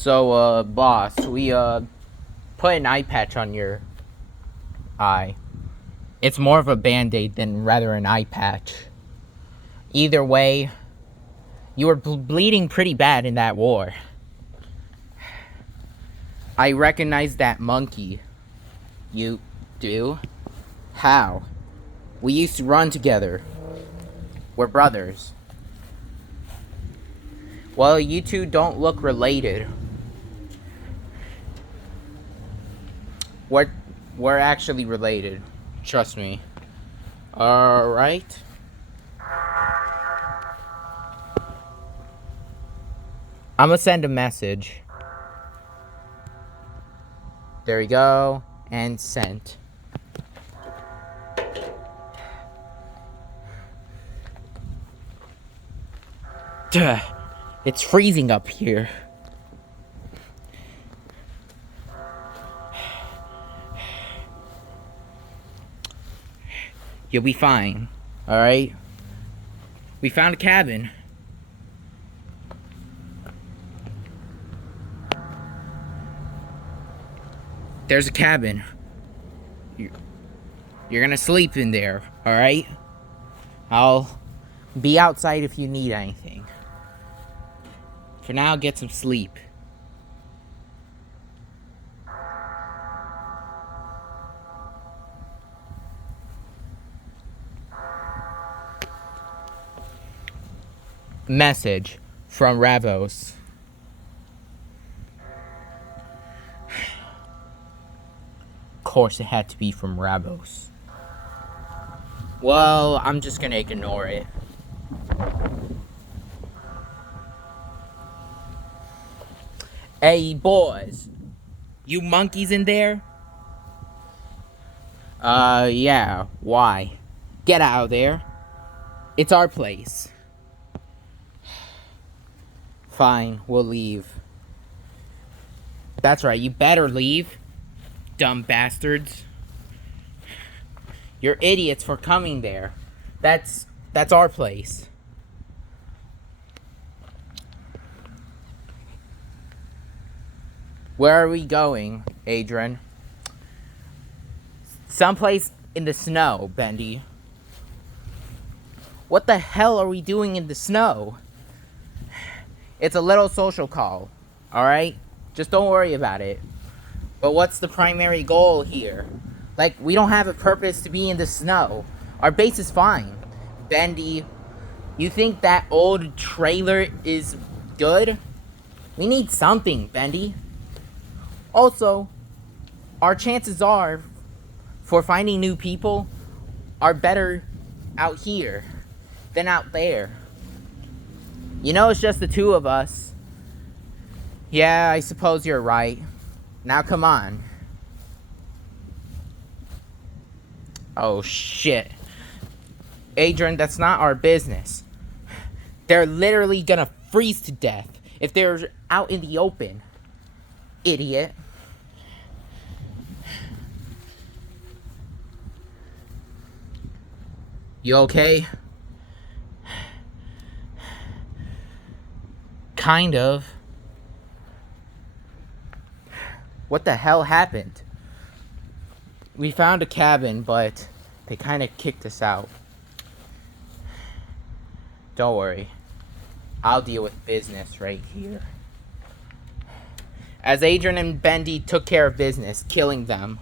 So, boss, we, put an eye patch on your eye. It's more of a band-aid than rather an eye patch. Either way, you were bleeding pretty bad in that war. I recognize that monkey. You do? How? We used to run together. We're brothers. Well, you two don't look related. We're actually related. Trust me. Alright. I'm gonna send a message. There we go. And sent. Duh. It's freezing up here. You'll be fine. Alright? We found a cabin. There's a cabin. You're gonna sleep in there, alright? I'll be outside if you need anything. For now, get some sleep. Message from Ravos. Of course, it had to be from Ravos. Well, I'm just gonna ignore it. Hey, boys. You monkeys in there? Yeah. Why? Get out of there. It's our place. Fine, we'll leave. That's right, you better leave, dumb bastards. You're idiots for coming there. That's our place. Where are we going, Adrian? Someplace in the snow, Bendy. What the hell are we doing in the snow? It's a little social call, alright? Just don't worry about it. But what's the primary goal here? Like, we don't have a purpose to be in the snow. Our base is fine. Bendy, you think that old trailer is good? We need something, Bendy. Also, our chances are for finding new people are better out here than out there. You know, it's just the two of us. Yeah, I suppose you're right. Now come on. Oh shit. Adrian, that's not our business. They're literally gonna freeze to death if they're out in the open. Idiot. You okay? Kind of. What the hell happened? We found a cabin, but they kind of kicked us out. Don't worry. I'll deal with business right here. As Adrian and Bendy took care of business, killing them,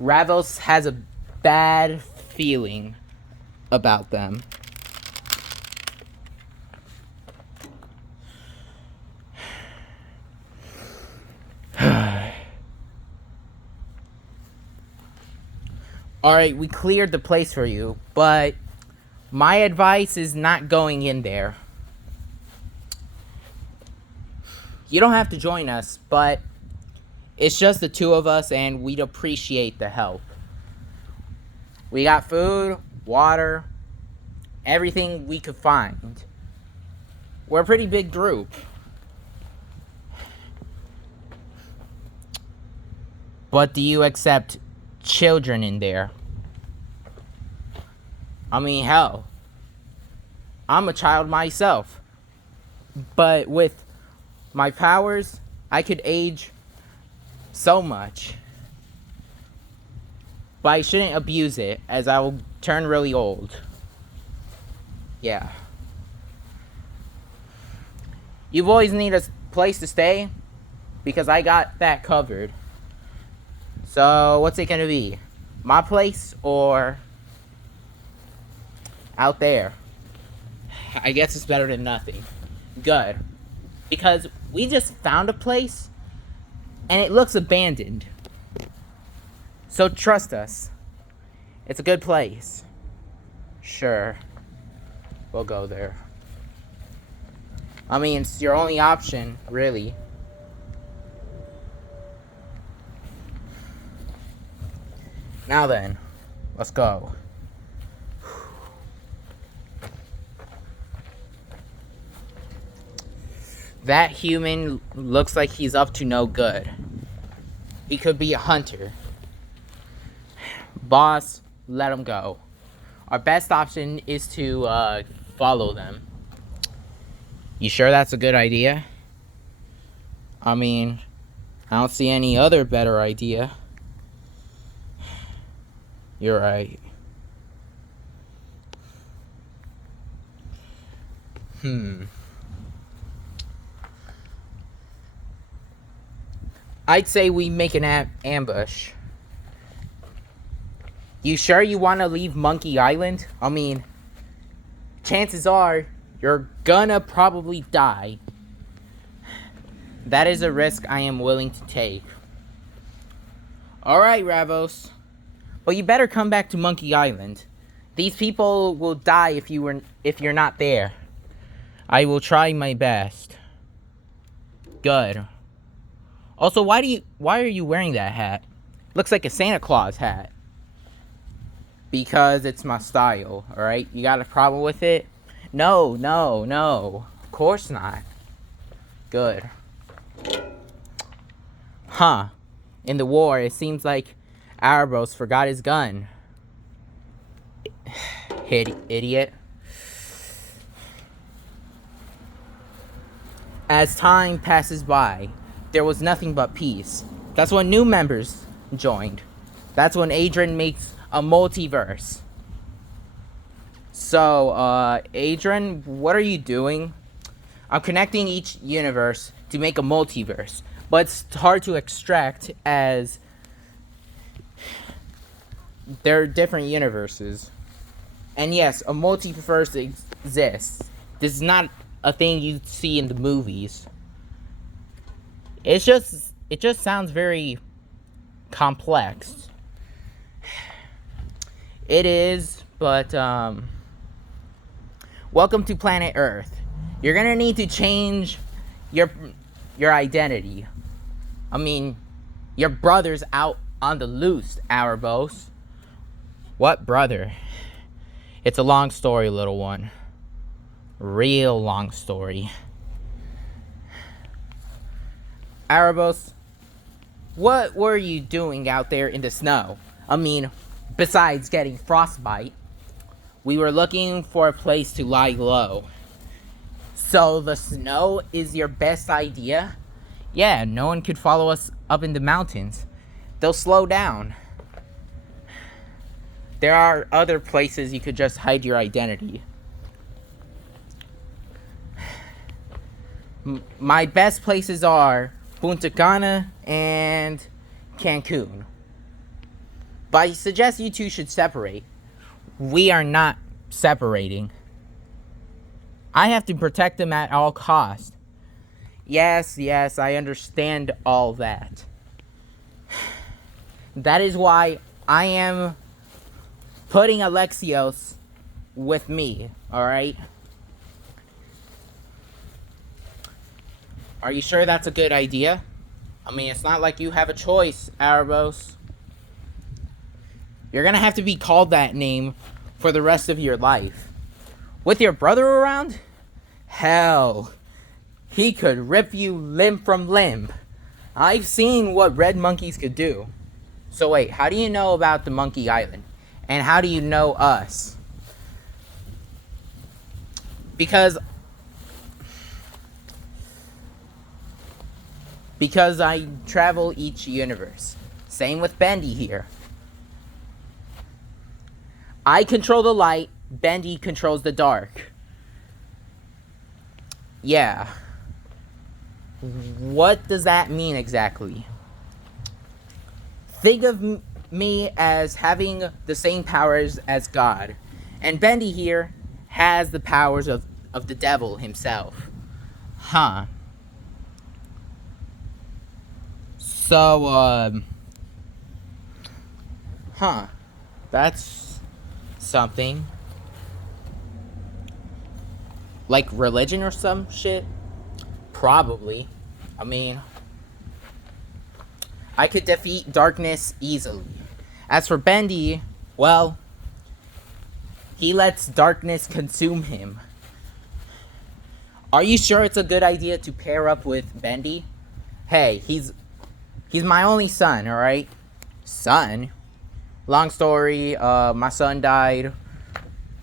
Ravos has a bad feeling about them. Alright, we cleared the place for you, but my advice is not going in there. You don't have to join us, but it's just the two of us and we'd appreciate the help. We got food, water, everything we could find. We're a pretty big group. But do you accept children in there? I mean, hell, I'm a child myself. But with my powers, I could age so much. But I shouldn't abuse it, as I will turn really old. Yeah. You boys need a place to stay, because I got that covered. So, what's it gonna be? My place or out there? I guess it's better than nothing. Good. Because we just found a place and it looks abandoned. So trust us. It's a good place. Sure. We'll go there. I mean, it's your only option, really. Now then, let's go. That human looks like he's up to no good. He could be a hunter. Boss, let him go. Our best option is to follow them. You sure that's a good idea? I mean, I don't see any other better idea. You're right. I'd say we make an ambush. You sure you want to leave Monkey Island? I mean, chances are you're gonna probably die. That is a risk I am willing to take. Alright, Ravos. But you better come back to Monkey Island. These people will die if you're not there. I will try my best. Good. Also, why are you wearing that hat? Looks like a Santa Claus hat. Because it's my style, alright? You got a problem with it? No. Of course not. Good. Huh. In the war, it seems like Arabos forgot his gun. Idiot. As time passes by, there was nothing but peace. That's when new members joined. That's when Adrian makes a multiverse. So, Adrian, what are you doing? I'm connecting each universe to make a multiverse, but it's hard to extract as they're different universes. And yes, a multiverse exists. This is not a thing you see in the movies. It just sounds very complex. It is, but welcome to planet Earth. You're gonna need to change your identity. I mean, your brother's out on the loose, Arabos. What brother? It's a long story, little one. Real long story. Arabos, what were you doing out there in the snow? I mean, besides getting frostbite, we were looking for a place to lie low. So the snow is your best idea? Yeah, no one could follow us up in the mountains. They'll slow down. There are other places you could just hide your identity. My best places are Punta Cana and Cancun. But I suggest you two should separate. We are not separating. I have to protect them at all costs. Yes, I understand all that. That is why I am putting Alexios with me, alright? Are you sure that's a good idea? I mean, it's not like you have a choice, Arabos. You're gonna have to be called that name for the rest of your life. With your brother around? Hell, he could rip you limb from limb. I've seen what red monkeys could do. So wait, how do you know about the Monkey Island? And how do you know us? Because because I travel each universe. Same with Bendy here. I control the light, Bendy controls the dark. Yeah. What does that mean exactly? Think of me as having the same powers as God. And Bendy here has the powers of the devil himself. Huh. So, that's something. Like religion or some shit? Probably. I mean, I could defeat darkness easily. As for Bendy, well, he lets darkness consume him. Are you sure it's a good idea to pair up with Bendy? Hey, he's my only son, alright? Son? Long story, my son died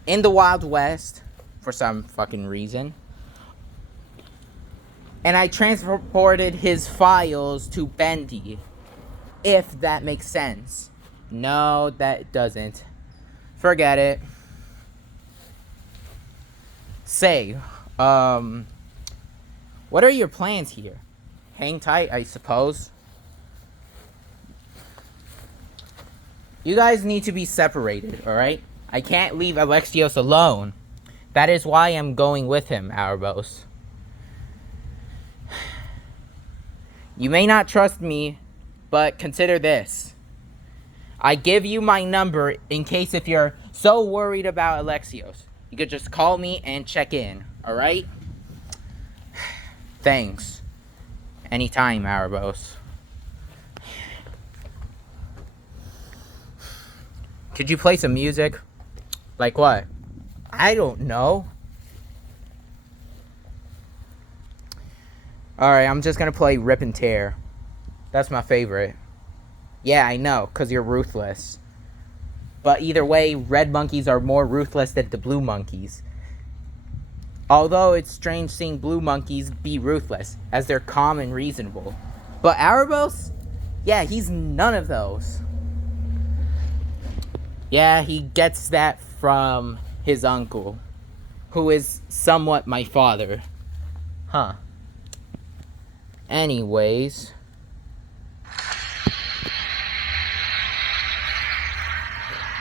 in the Wild West for some fucking reason. And I transported his files to Bendy. If that makes sense. No, that doesn't. Forget it. Say, what are your plans here? Hang tight, I suppose. You guys need to be separated, alright? I can't leave Alexios alone. That is why I'm going with him, Arbos. You may not trust me, but consider this. I give you my number in case if you're so worried about Alexios. You could just call me and check in, alright? Thanks. Anytime, Arbos. Could you play some music? Like what? I don't know. Alright, I'm just gonna play Rip and Tear. That's my favorite. Yeah, I know, because you're ruthless. But either way, red monkeys are more ruthless than the blue monkeys. Although it's strange seeing blue monkeys be ruthless, as they're calm and reasonable. But Arbos? Yeah, he's none of those. Yeah, he gets that from his uncle, who is somewhat my father. Huh. Anyways.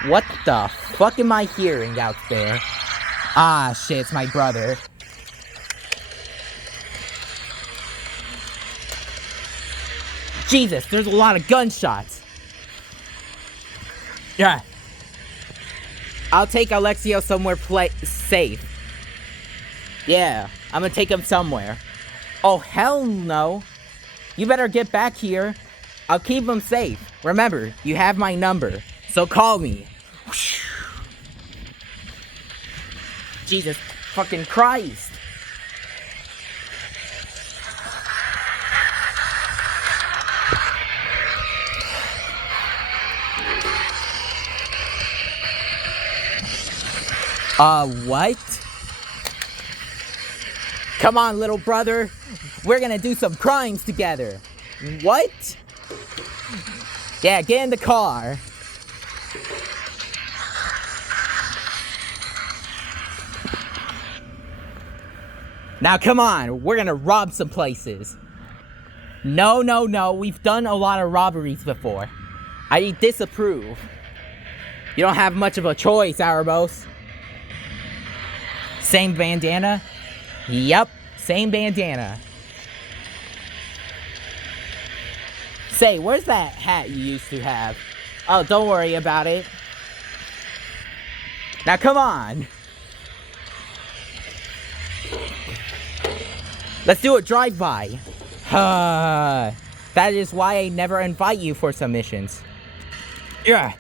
What the fuck am I hearing out there? Ah, shit, it's my brother. Jesus, there's a lot of gunshots. Yeah. I'll take Alexio somewhere safe. Yeah, I'm gonna take him somewhere. Oh, hell no. You better get back here. I'll keep him safe. Remember, you have my number, so call me. Jesus fucking Christ. What? Come on, little brother. We're gonna do some crimes together. What? Yeah, get in the car. Now come on, we're gonna rob some places. No, we've done a lot of robberies before. I disapprove. You don't have much of a choice, Arbos. Same bandana? Yep, same bandana. Say, where's that hat you used to have? Oh, don't worry about it. Now come on. Let's do a drive-by. That is why I never invite you for some missions. Yeah.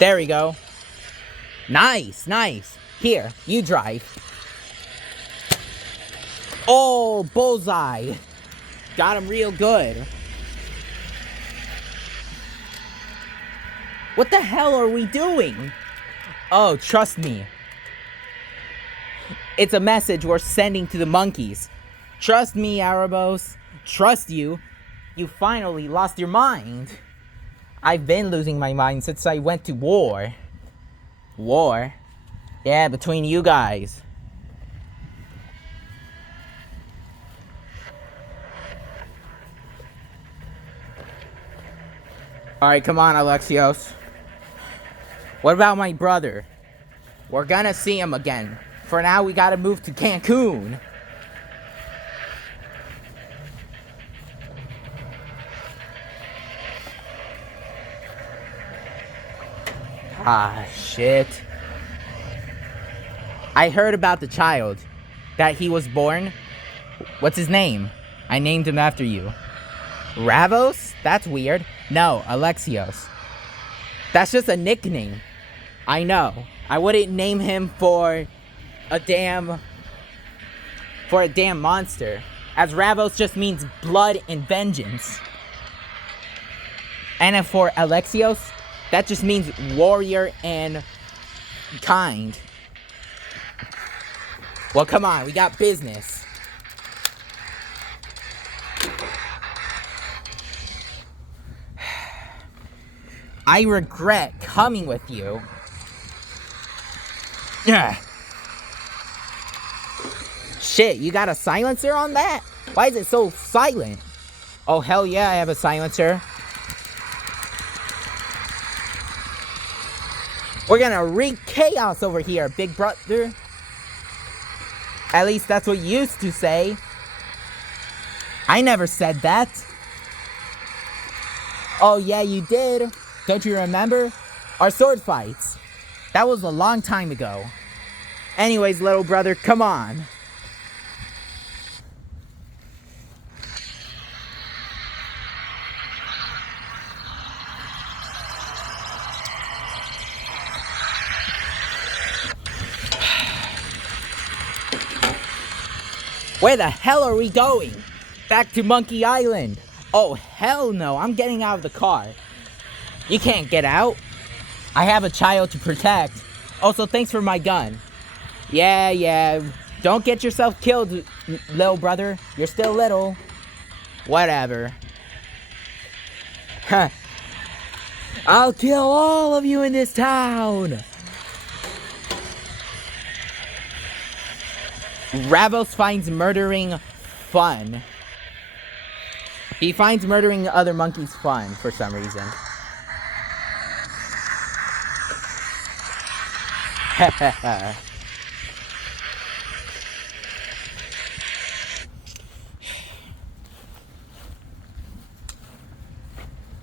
There we go. Nice. Here, you drive. Oh, bullseye. Got him real good. What the hell are we doing? Oh, trust me. It's a message we're sending to the monkeys. Trust me, Erebos. Trust you. You finally lost your mind. I've been losing my mind since I went to war. War? Yeah, between you guys. Alright, come on, Alexios. What about my brother? We're gonna see him again. For now, we gotta move to Cancun. Ah, shit. I heard about the child. That he was born. What's his name? I named him after you. Ravos? That's weird. No, Alexios. That's just a nickname. I know. I wouldn't name him for a damn monster. As Ravos just means blood and vengeance. And then for Alexios, that just means warrior and kind. Well, come on, we got business. I regret coming with you. Yeah. Shit, you got a silencer on that? Why is it so silent? Oh, hell yeah, I have a silencer. We're gonna wreak chaos over here, big brother. At least that's what you used to say. I never said that. Oh yeah, you did. Don't you remember? Our sword fights. That was a long time ago. Anyways, little brother, come on. Where the hell are we going? Back to Monkey Island. Oh, hell no. I'm getting out of the car. You can't get out. I have a child to protect. Also, thanks for my gun. Yeah. Don't get yourself killed, little brother. You're still little. Whatever. Huh. I'll kill all of you in this town. Ravos finds murdering fun. He finds murdering other monkeys fun for some reason.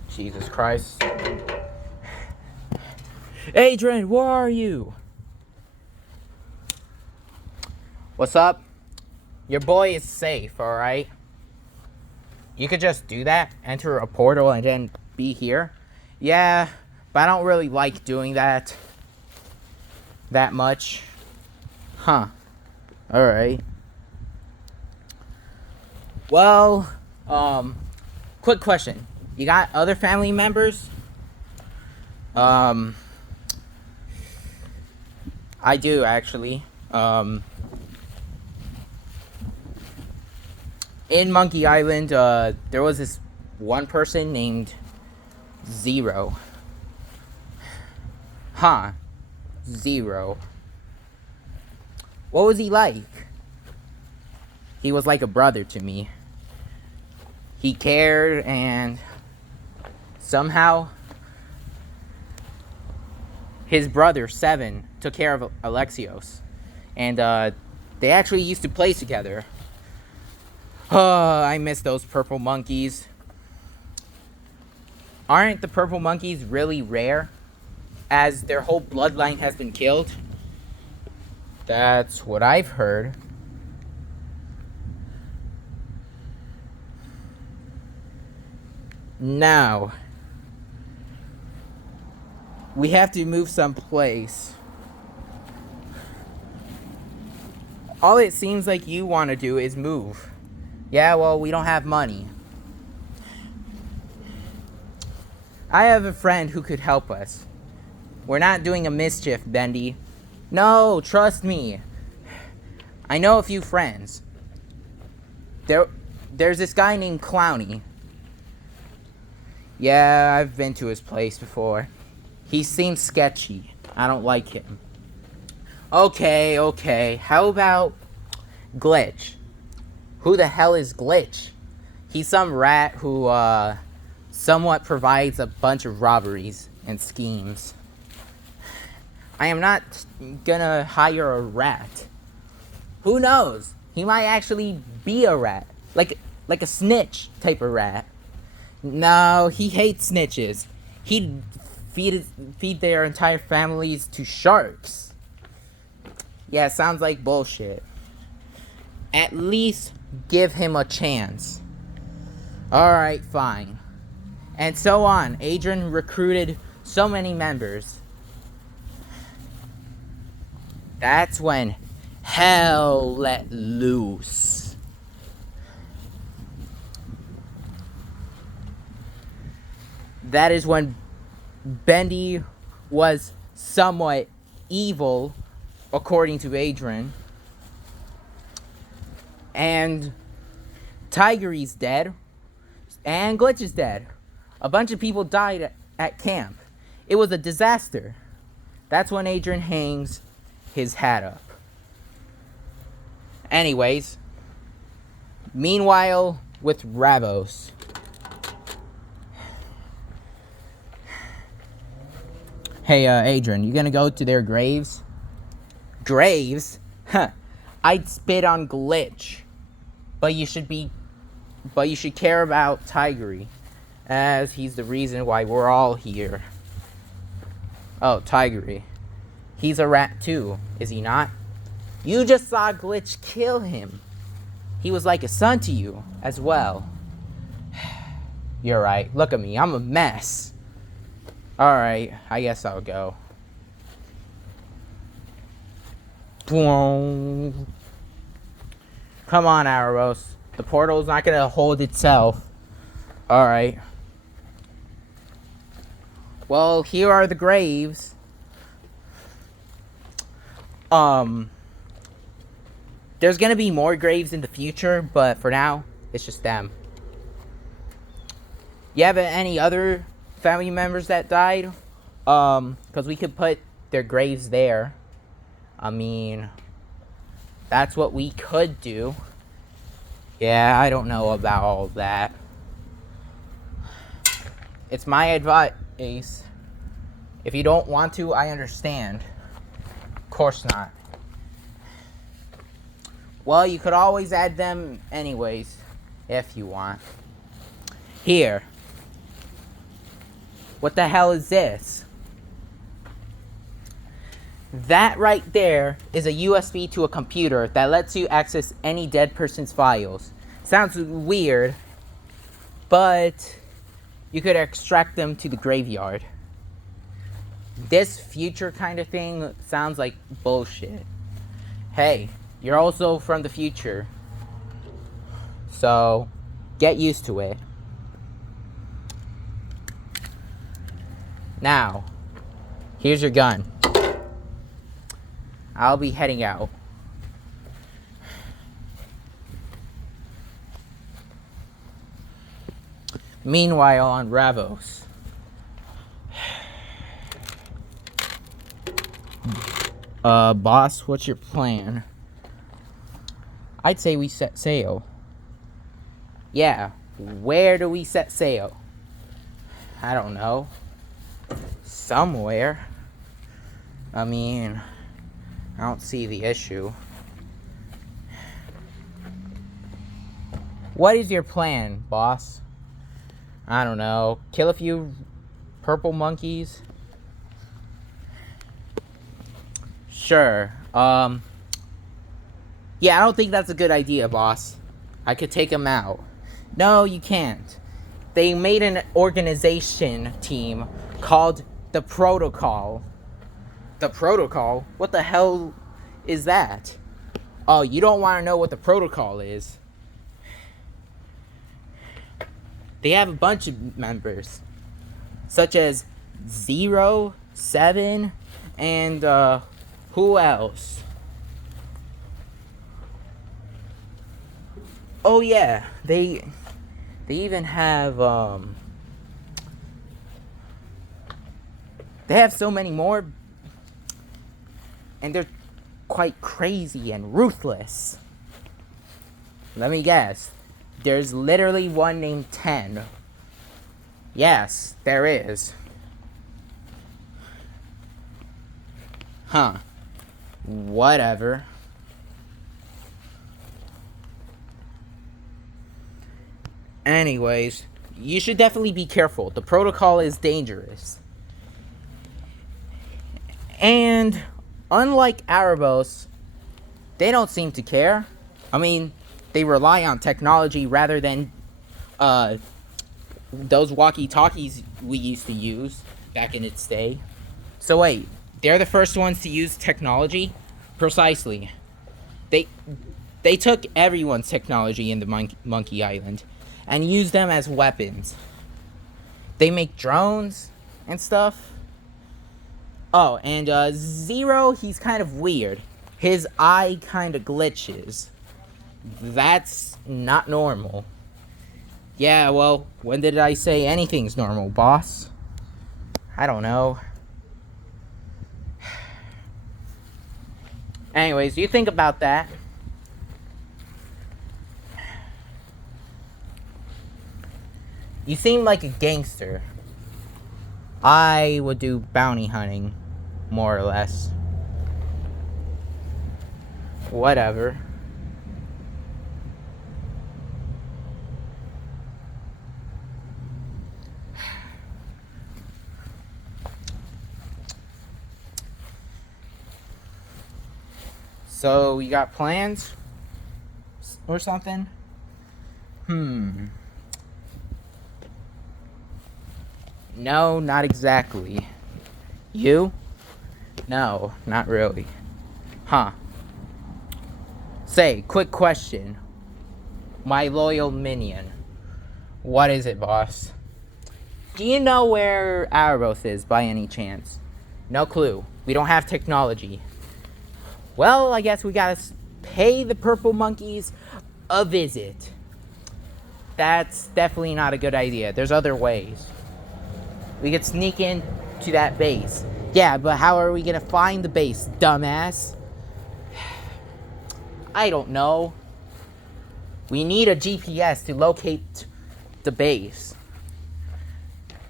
Jesus Christ. Adrian, where are you? What's up? Your boy is safe, alright? You could just do that, enter a portal, and then be here. Yeah, but I don't really like doing that much. Huh. Alright. Well, quick question. You got other family members? I do, actually. In Monkey Island, there was this one person named Zero. Huh. Zero. What was he like? He was like a brother to me. He cared, and somehow his brother, Seven, took care of Alexios. And they actually used to play together. Oh, I miss those purple monkeys. Aren't the purple monkeys really rare? As their whole bloodline has been killed? That's what I've heard. Now, we have to move someplace. All it seems like you want to do is move. Yeah, well, we don't have money. I have a friend who could help us. We're not doing a mischief, Bendy. No, trust me. I know a few friends. There's this guy named Clowny. Yeah, I've been to his place before. He seems sketchy. I don't like him. Okay. How about Glitch? Who the hell is Glitch? He's some rat who, somewhat provides a bunch of robberies and schemes. I am not gonna hire a rat. Who knows? He might actually be a rat. Like a snitch type of rat. No, he hates snitches. He'd feed their entire families to sharks. Yeah, sounds like bullshit. At least give him a chance. Alright, fine. And so on. Adrian recruited so many members. That's when hell let loose. That is when Bendy was somewhat evil, according to Adrian. And Tigery's dead. And Glitch is dead. A bunch of people died at camp. It was a disaster. That's when Adrian hangs his hat up. Anyways, meanwhile, with Ravos. Hey, Adrian, you gonna go to their graves? Graves? Huh. I'd spit on Glitch. But you should care about Tigery, as he's the reason why we're all here. Oh, Tigery. He's a rat too, is he not? You just saw Glitch kill him. He was like a son to you, as well. You're right. Look at me. I'm a mess. Alright, I guess I'll go. Come on, Aros. The portal's not gonna hold itself. Alright. Well, here are the graves. There's gonna be more graves in the future, but for now, it's just them. You have any other family members that died? Because we could put their graves there. I mean, that's what we could do. Yeah, I don't know about all of that. It's my advice. If you don't want to, I understand. Of course not. Well, you could always add them anyways, if you want. Here. What the hell is this? That right there is a USB to a computer that lets you access any dead person's files. Sounds weird, but you could extract them to the graveyard. This future kind of thing sounds like bullshit. Hey, you're also from the future, so get used to it. Now, here's your gun. I'll be heading out. Meanwhile, on Ravos. Boss, what's your plan? I'd say we set sail. Yeah, where do we set sail? I don't know. Somewhere. I mean, I don't see the issue. What is your plan, boss? I don't know. Kill a few purple monkeys? Sure. Yeah, I don't think that's a good idea, boss. I could take them out. No, you can't. They made an organization team called the Protocol. The Protocol? What the hell is that? Oh, you don't want to know what the Protocol is. They have a bunch of members, such as 0, 7, and who else? Oh yeah, they even have they have so many more, and they're quite crazy and ruthless. Let me guess. There's literally one named 10. Yes, there is. Huh. Whatever. Anyways, you should definitely be careful. The protocol is dangerous. And unlike Erebos, they don't seem to care. I mean, they rely on technology rather than those walkie-talkies we used to use back in its day. So wait, they're the first ones to use technology? Precisely. They took everyone's technology in the Monkey Island and used them as weapons. They make drones and stuff. Oh, and Zero, he's kind of weird. His eye kind of glitches. That's not normal. Yeah, well, when did I say anything's normal, boss? I don't know. Anyways, you think about that. You seem like a gangster. I would do bounty hunting, more or less. Whatever. So, you got plans? Or something? No, not exactly. You? No, not really. Huh. Say, quick question. My loyal minion. What is it, boss? Do you know where Erebos is, by any chance? No clue. We don't have technology. Well, I guess we gotta pay the purple monkeys a visit. That's definitely not a good idea. There's other ways. We could sneak in to that base. Yeah, but how are we gonna find the base, dumbass? I don't know. We need a GPS to locate the base.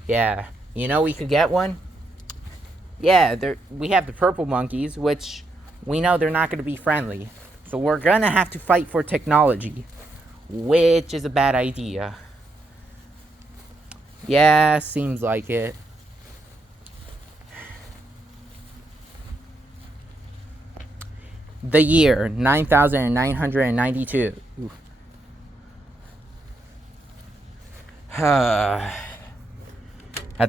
Yeah, you know we could get one? Yeah, we have the purple monkeys, which we know they're not going to be friendly. So we're going to have to fight for technology, which is a bad idea. Yeah, seems like it. The year 9,992. At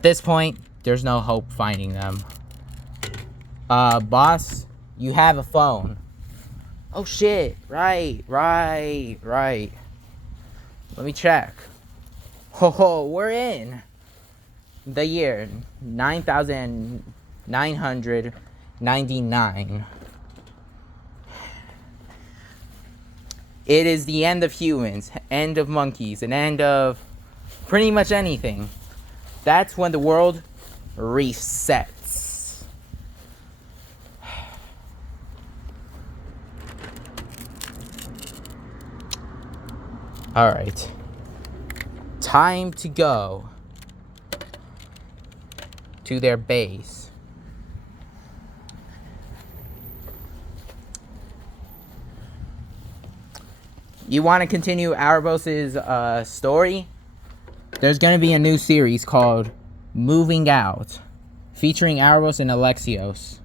this point, there's no hope finding them. Boss, you have a phone. Oh shit, right. Let me check. Ho, we're in the year 9,999. It is the end of humans, end of monkeys, and end of pretty much anything. That's when the world resets. Alright. Time to go to their base. You want to continue Erebos' story? There's going to be a new series called Moving Out, featuring Erebos and Alexios.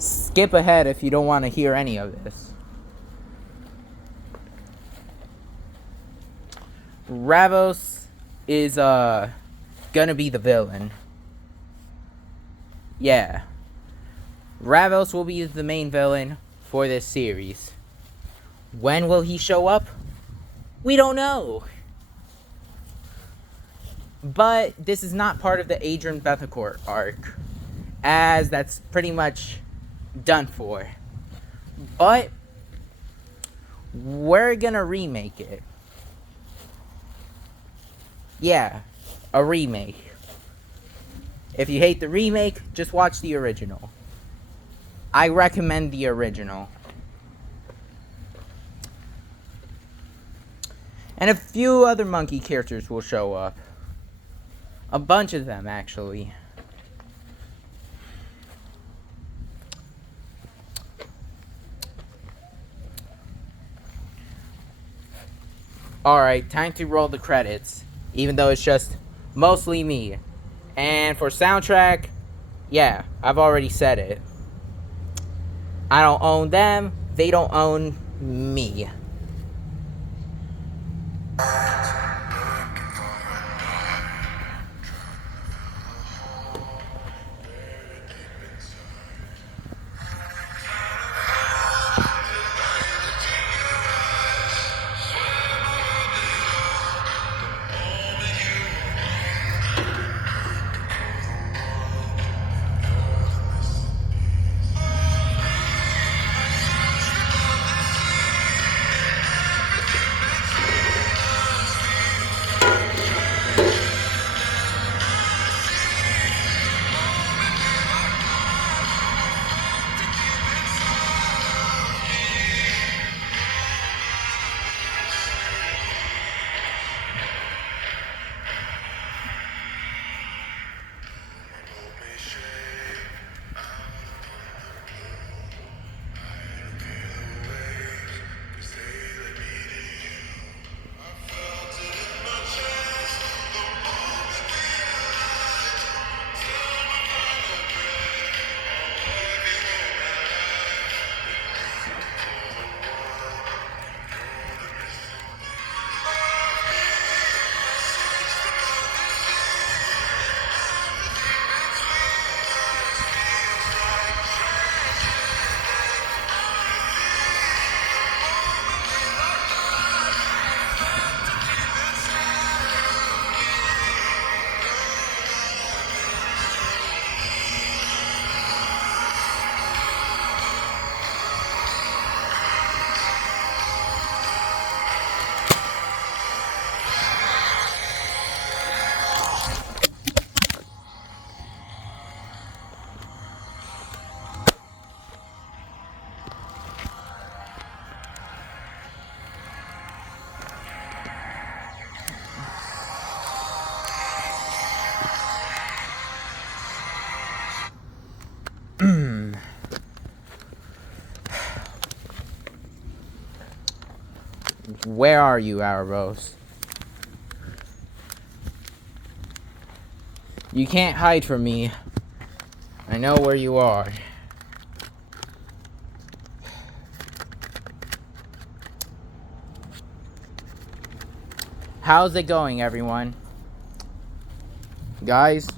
Skip ahead if you don't want to hear any of this. Ravos is gonna be the villain. Yeah. Ravos will be the main villain for this series. When will he show up? We don't know. But this is not part of the Adrian Bethencourt arc, as that's pretty much done for. But we're gonna remake it. Yeah, a remake. If you hate the remake, just watch the original. I recommend the original. And a few other monkey characters will show up. A bunch of them, actually. Alright, time to roll the credits. Even though it's just mostly me. And for soundtrack, yeah, I've already said it. I don't own them, they don't own me. Where are you, Arabos? You can't hide from me. I know where you are. How's it going, everyone? Guys?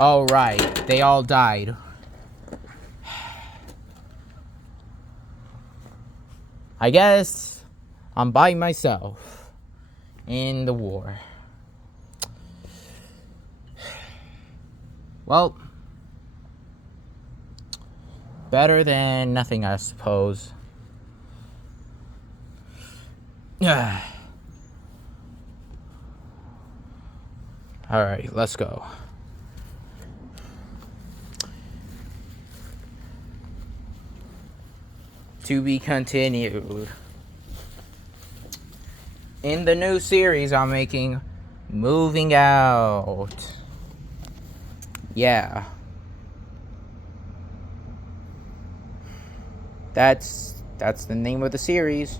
Oh, right. They all died. I guess I'm by myself in the war. Well, better than nothing, I suppose. Alright, let's go. To be continued. In the new series I'm making, Moving Out. Yeah. That's the name of the series.